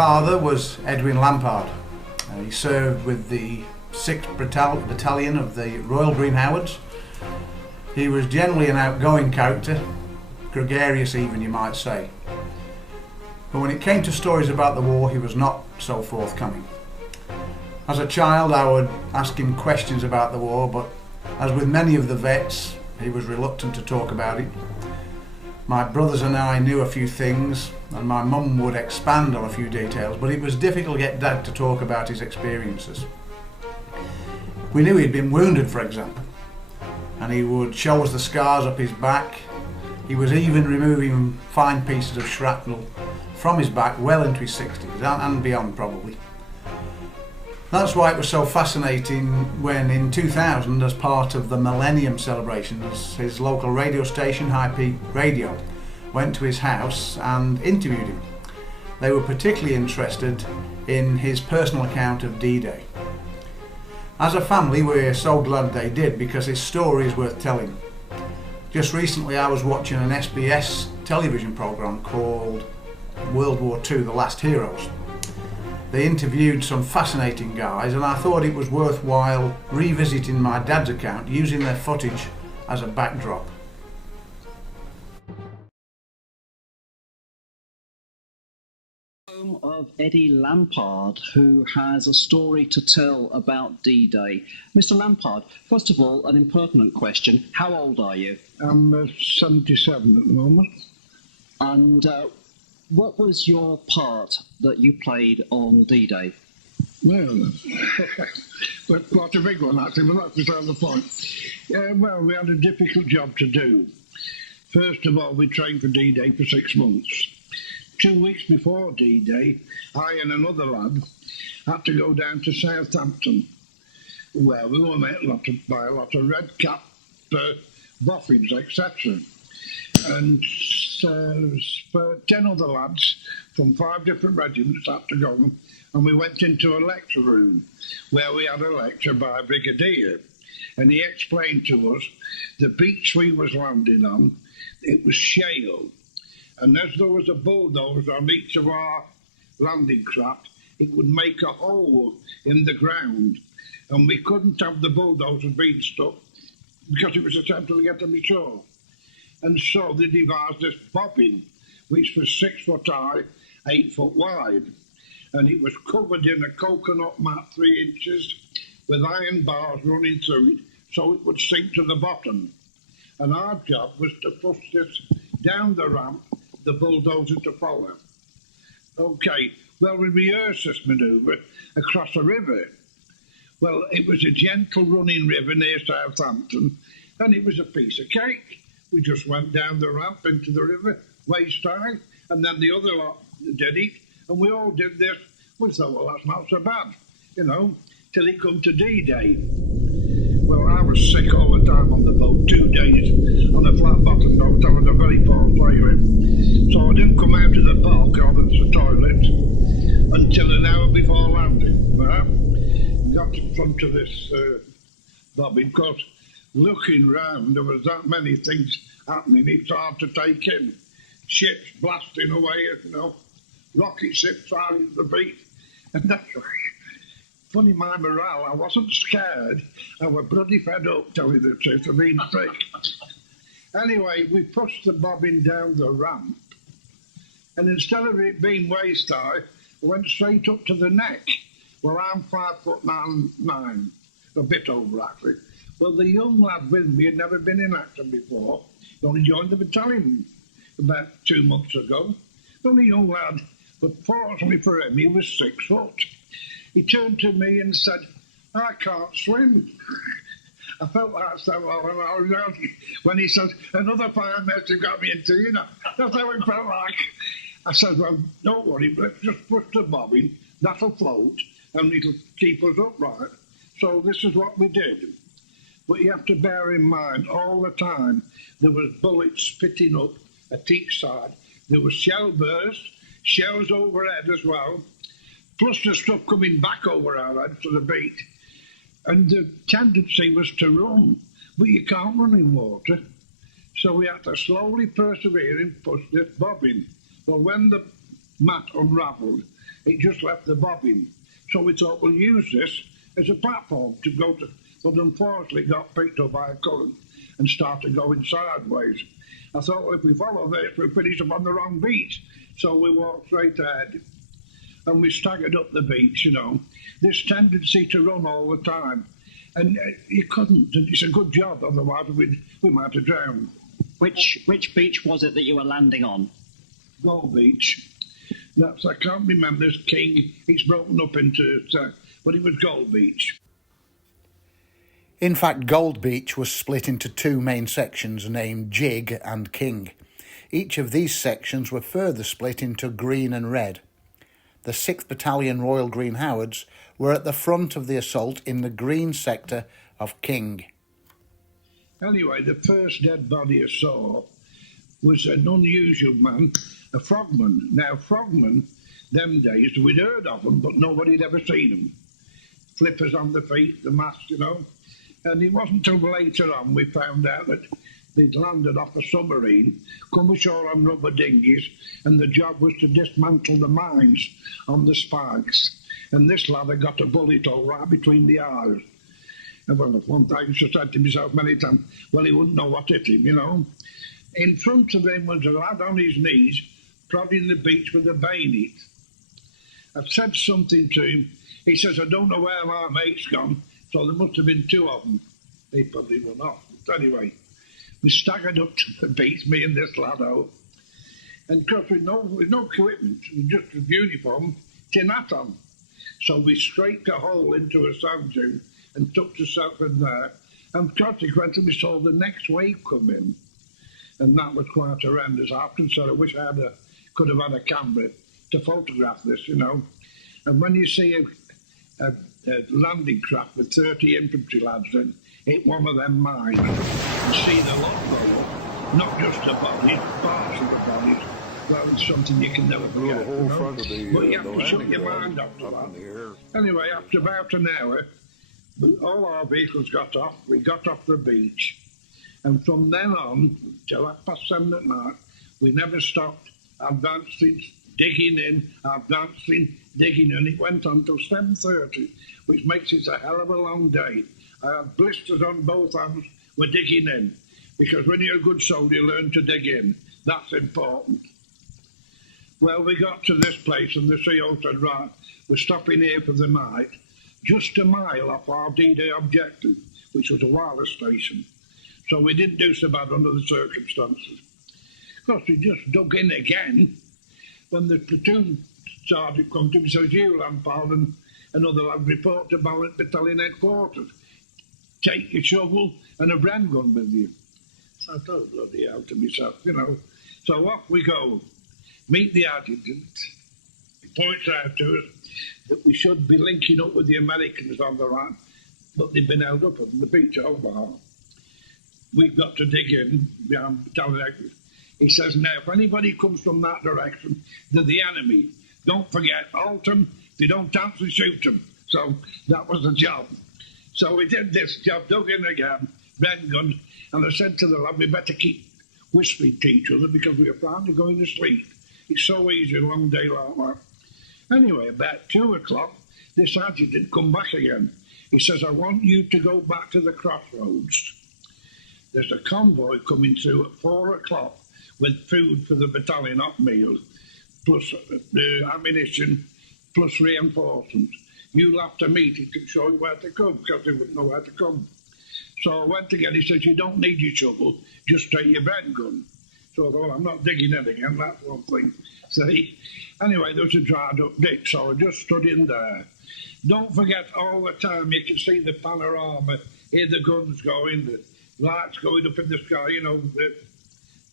father was Edwin Lampard. He served with the 6th Battalion of the Royal Green Howards. He was generally an outgoing character, gregarious even, you might say. But when it came to stories about the war, he was not so forthcoming. As a child, I would ask him questions about the war, but as with many of the vets, he was reluctant to talk about it. My brothers and I knew a few things, and my mum would expand on a few details, but it was difficult to get Dad to talk about his experiences. We knew he'd been wounded, for example, and he would show us the scars up his back. He was even removing fine pieces of shrapnel from his back well into his 60s and beyond, probably. That's why it was so fascinating when in 2000, as part of the Millennium celebrations, his local radio station, High Peak Radio, went to his house and interviewed him. They were particularly interested in his personal account of D-Day. As a family, we're so glad they did, because his story is worth telling. Just recently I was watching an SBS television programme called World War II, The Last Heroes. They interviewed some fascinating guys, and I thought it was worthwhile revisiting my dad's account using their footage as a backdrop. Home of Eddie Lampard, who has a story to tell about D-Day. Mr. Lampard, first of all, an impertinent question. How old are you? I'm 77 at the moment. And what was your part that you played on D-Day? Well, quite a big one actually, but that's beside the point. Well, we had a difficult job to do. First of all, we trained for D-Day for 6 months. 2 weeks before D-Day, I and another lad had to go down to Southampton, where we were met by a lot of red cap boffins, etc. And 10 other lads from 5 different regiments had to go, and we went into a lecture room where we had a lecture by a brigadier, and he explained to us the beach we was landing on, it was shale, and as there was a bulldozer on each of our landing craft, it would make a hole in the ground, and we couldn't have the bulldozer being stuck because it was attempting to get to the shore. And so they devised this bobbin, which was 6 foot high, 8 foot wide. And it was covered in a coconut mat 3 inches with iron bars running through it so it would sink to the bottom. And our job was to push this down the ramp, the bulldozer to follow. Okay, well, we rehearsed this manoeuvre across a river. Well, it was a gentle running river near Southampton, and it was a piece of cake. We just went down the ramp into the river, waist high, and then the other lot did it, and we all did this. We thought, well, that's not so bad, till it come to D-Day. Well, I was sick all the time on the boat, 2 days on a flat-bottom boat. I was a very poor player. So I didn't come out of the bulk or the toilet until an hour before landing. Got in front of this bobbin, because looking round, there was that many things happening, it's hard to take in. Ships blasting away, rocket ships firing the beach. And that's funny, my morale, I wasn't scared. I was bloody fed up, telling you the truth, of being sick. Anyway, we pushed the bobbin down the ramp, and instead of it being waist high, it went straight up to the neck. Well, I'm 5'9", a bit over actually. Well, the young lad with me had never been in action before. He only joined the battalion about 2 months ago. Only a young lad, but fortunately for him, he was 6 foot. He turned to me and said, I can't swim. I felt like so well when I was out. When he said, another 5 minutes have got me into, that's how it felt like. I said, well, don't worry, let's just push the bobbin, that'll float, and it'll keep us upright. So this is what we did. But you have to bear in mind, all the time, there was bullets spitting up at each side. There was shell bursts, shells overhead as well, plus the stuff coming back over our heads to the beach. And the tendency was to run, but you can't run in water. So we had to slowly persevere and push this bobbin. Well, when the mat unravelled, it just left the bobbin. So we thought we'll use this as a platform to go to, but unfortunately it got picked up by a current and started going sideways. I thought, well, if we follow this, we'll finish up on the wrong beach. So we walked straight ahead. And we staggered up the beach, you know. This tendency to run all the time. And you couldn't. It's a good job, otherwise we might have drowned. Which beach was it that you were landing on? Gold Beach. I can't remember this King. It's broken up into, but it was Gold Beach. In fact, Gold Beach was split into two main sections named Jig and King. Each of these sections were further split into Green and Red. The 6th Battalion Royal Green Howards were at the front of the assault in the green sector of King. Anyway, the first dead body I saw was an unusual man, a frogman. Now, frogmen, them days, we'd heard of them, but nobody had ever seen them. Flippers on the feet, the mask, you know. And it wasn't until later on we found out that they'd landed off a submarine, come ashore on rubber dinghies, and the job was to dismantle the mines on the spikes. And this lad had got a bullet hole right between the eyes. And well, one time I said to myself many times, well, he wouldn't know what hit him, you know. In front of him was a lad on his knees, prodding the beach with a bayonet. I said something to him. He says, I don't know where my mate's gone, so there must have been two of them. They probably went off. But anyway, we staggered up to the beach, me and this lad out. And of course, with no equipment, just a uniform, tin hat on. So we scraped a hole into a sand dune and took the south in there. And consequently, we saw the next wave come in. And that was quite horrendous. I often said, I wish I could have had a camera to photograph this, you know. And when you see a landing craft with 30 infantry lads in, hit one of them mines, and see the lot go up, not just the bodies, parts of the bodies. Well, it's something you can never forget. The whole front of the, but you have to shut your mind after that. Anyway, after about an hour, all our vehicles got off. We got off the beach. And from then on, till 7:30 at night, we never stopped advancing, digging in, advancing, digging in. It went on till 7:30, which makes it a hell of a long day. I had blisters on both hands. We're digging in. Because when you're a good soldier, you learn to dig in. That's important. Well, we got to this place and the CO said, right, we're stopping here for the night, just a mile off our D-Day objective, which was a wireless station. So we didn't do so bad under the circumstances. Of course, we just dug in again when the platoon sergeant come to me, says, you, Lampard, and another lad, report to Barrett Battalion Headquarters. Take your shovel and a brand gun with you. So I thought, bloody hell, to myself, you know. So off we go. Meet the adjutant. He points out to us that we should be linking up with the Americans on the right, but they've been held up on the beach at Omaha. We've got to dig in behind battalion headquarters. He says, now, if anybody comes from that direction, they're the enemy. Don't forget, halt them. If they don't answer, shoot them. So that was the job. So we did this job, dug in again, brand guns, and I said to the lad, we better keep whispering to each other because we are finally going to sleep. It's so easy, a long day like that. Anyway, about 2 o'clock, this adjutant come back again. He says, I want you to go back to the crossroads. There's a convoy coming through at 4 o'clock with food for the battalion hot meal, plus ammunition, plus reinforcements. You'll have to meet it to show you where to come, because they wouldn't know where to come. So I went again. He says, you don't need your shovel, just take your brand gun. So I thought, I'm not digging in again, that's one thing. See? Anyway, there was a dried up ditch, so I just stood in there. Don't forget, all the time you can see the panorama, hear the guns going, the lights going up in the sky, you know,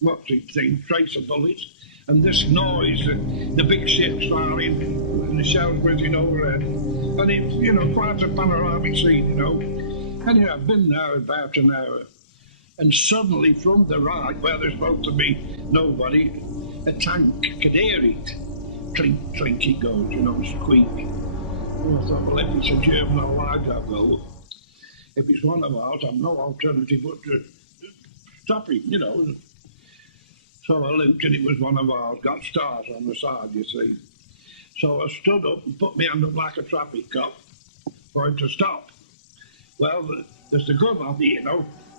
what's it thing, tracer bullets, and this noise, the big ships firing, and the shells whizzing overhead. And it's, you know, quite a panoramic scene, you know. Anyway, I've been there about an hour. And suddenly, from the right, where there's supposed to be nobody, a tank could hear it. Clink, clink it goes, you know, squeak. And I thought, well, if it's a German, I'll like that go. If it's one of ours, I've no alternative but to stop it, you know. So I looked and it was one of ours, got stars on the side, you see. So I stood up and put my hand up like a traffic cop for him to stop. Well, there's the gun on it,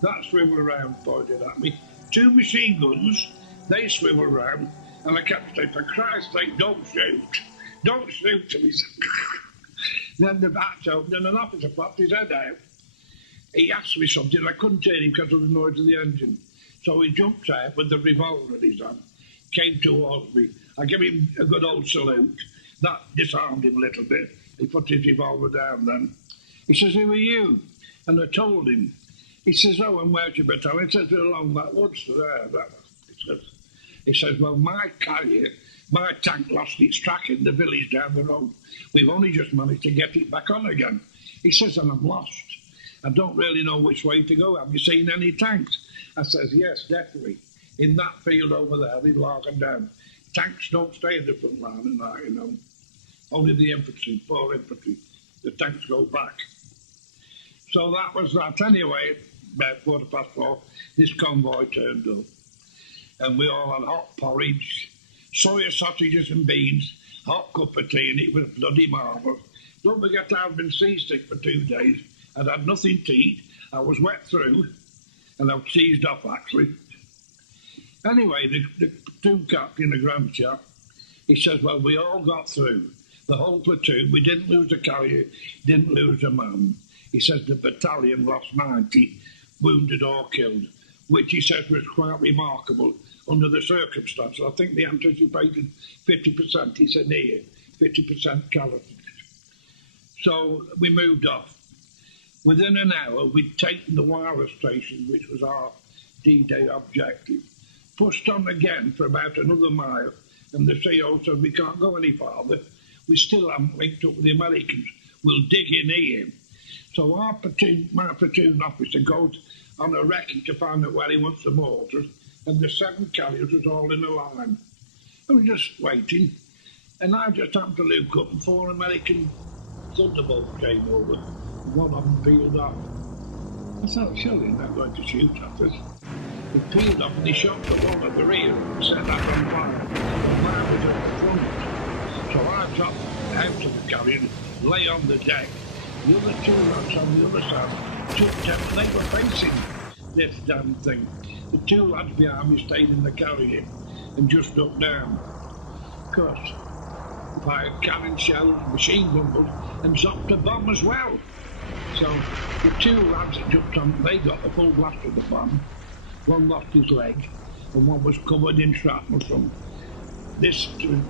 that swiveled around, pointed at me. 2 machine guns, they swiveled around, and I kept saying, for Christ's sake, don't shoot. Don't shoot to me. Then the batch opened and an officer popped his head out. He asked me something, and I couldn't tell him because of the noise of the engine. So he jumped out with the revolver in his hand, came towards me. I gave him a good old salute. That disarmed him a little bit. He put his revolver down then. He says, who are you? And I told him. He says, oh, and where's your battalion? He says, we're along that woods there. He says, well, my tank lost its track in the village down the road. We've only just managed to get it back on again. He says, and I'm lost. I don't really know which way to go. Have you seen any tanks? I says, yes, definitely. In that field over there, they've logged down. Tanks don't stay in the front line and that, Only the infantry, 4 infantry. The tanks go back. So that was that. Anyway, about 4:15, this convoy turned up. And we all had hot porridge, soya sausages and beans, hot cup of tea, and it was bloody marvellous. Don't forget I'd been seasick for 2 days. I'd had nothing to eat. I was wet through, and I was seized off, actually. Anyway, the platoon captain, the grand chap, he says, well, we all got through. The whole platoon, we didn't lose a carrier, didn't lose a man. He says the battalion lost 90, wounded or killed, which he says was quite remarkable under the circumstances. I think they anticipated 50%. He said, here, 50% casualties. So we moved off. Within an hour, we'd taken the wireless station, which was our D-Day objective, pushed on again for about another mile, and the CO said, we can't go any farther. We still haven't linked up with the Americans. We'll dig in here. So my platoon officer goes on a recce to find out where he wants the mortars, and the 7 carriers was all in a line. I was just waiting, and I just happened to look up, and 4 American Thunderbolts came over. One of them peeled off. I thought, surely they're not going to shoot at us. He peeled off and he shot the one at the rear and set that on fire. The fire was at the front. So I dropped out of the carrier, lay on the deck. The other 2 lads on the other side took them, and they were facing this damn thing. The 2 lads behind me stayed in the carrier and just looked down. Of course, fired cannon shells, machine gun bullets, and dropped a bomb as well. So the 2 lads that jumped on, they got the full blast of the bomb. One lost his leg, and one was covered in shrapnel from this to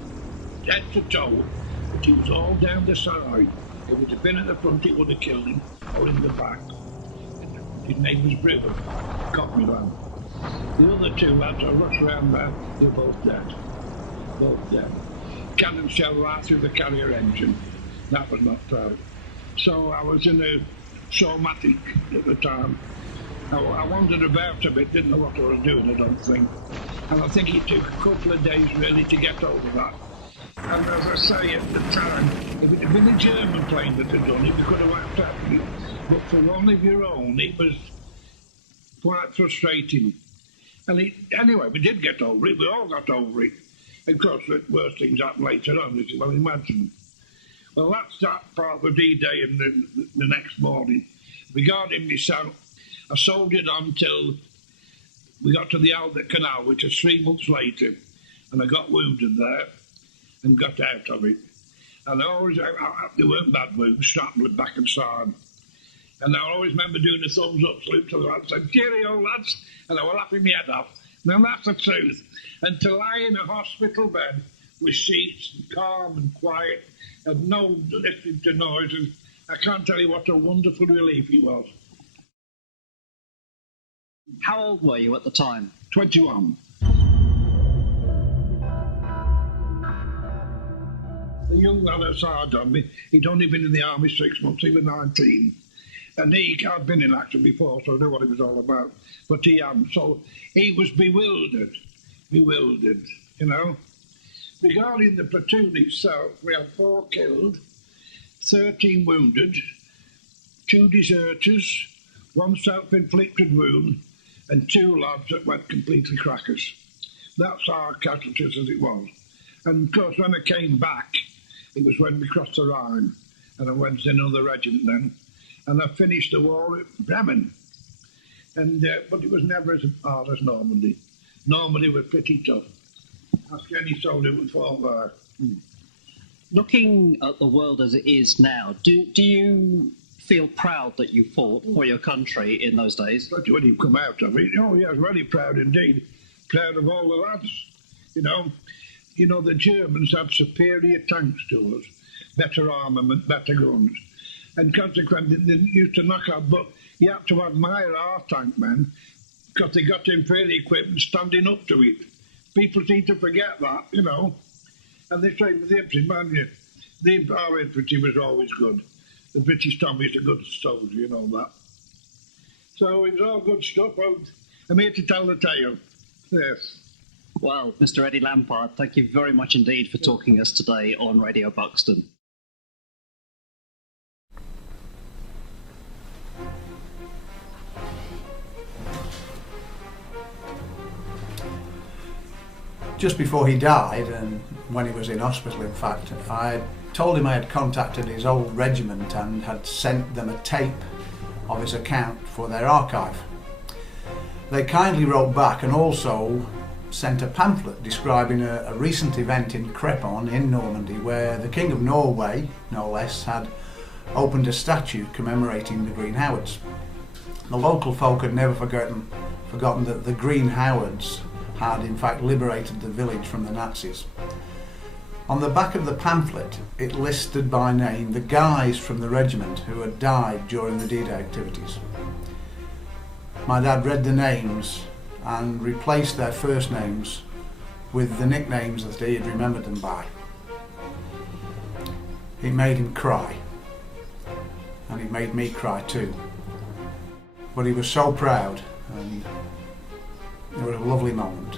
head to toe, but he was all down the side. If it had been at the front, it would have killed him, or in the back. His name was Brewer, Corporal. The other 2 lads I rushed around there, they were both dead. Both dead. Cannon shell right through the carrier engine. That was not proud. So I was in a somatic at the time. I wandered about a bit, didn't know what I was doing, I don't think. And I think it took a couple of days really to get over that. And as I say, at the time, if it had been a German plane that had done it, we could have wiped out it. But for one of your own, it was quite frustrating. And anyway, we did get over it, we all got over it. Of course, the worst things happened later on, as you well imagine. Well, that's that part of D-Day and the next morning. Regarding myself, I soldiered on till we got to the Albert Canal, which was 3 months later, and I got wounded there and got out of it. And there weren't bad wounds, shrapnel back and side. And I always remember doing a thumbs up salute to the lads, saying, cheerio lads, and they were laughing my head off. Now that's the truth. And to lie in a hospital bed with sheets, calm and quiet, and no listening to noises, I can't tell you what a wonderful relief it was. How old were you at the time? 21. The young lad outside on me, he'd only been in the army 6 months, he was 19. And I'd been in action before, so I knew what it was all about. But he hadn't, so he was bewildered, Regarding the platoon itself, we had 4 killed, 13 wounded, 2 deserters, 1 self-inflicted wound, and 2 lads that went completely crackers. That's our casualties as it was. And of course, when I came back, It was when we crossed the Rhine, and I went to another regiment then, and I finished the war at Bremen. And but it was never as hard as Normandy. Normandy was pretty tough. Ask any soldier who fought there. Looking at the world as it is now, do you feel proud that you fought for your country in those days? But when you come out of it, oh yeah, I was very proud indeed. Proud of all the lads. You know, the Germans had superior tanks to us, better armament, better guns, and consequently they used to knock out. But you had to admire our tank men because they got inferior equipment standing up to it. People seem to forget that, you know. And they say with the infantry, man, our infantry was always good. The British Tommy's a good soldier, you know that. So it was all good stuff. Well, I'm here to tell the tale. Yes. Well, Mr. Eddie Lampard, thank you very much indeed for talking to us today on Radio Buxton. Just before he died, and when he was in hospital in fact, I told him I had contacted his old regiment and had sent them a tape of his account for their archive. They kindly wrote back and also sent a pamphlet describing a recent event in Crepon in Normandy where the King of Norway, no less, had opened a statue commemorating the Green Howards. The local folk had never forgotten that the Green Howards had in fact liberated the village from the Nazis. On the back of the pamphlet it listed by name the guys from the regiment who had died during the D-Day activities. My dad read the names and replaced their first names with the nicknames that he had remembered them by. It made him cry, and it made me cry too. But he was so proud, and it was a lovely moment.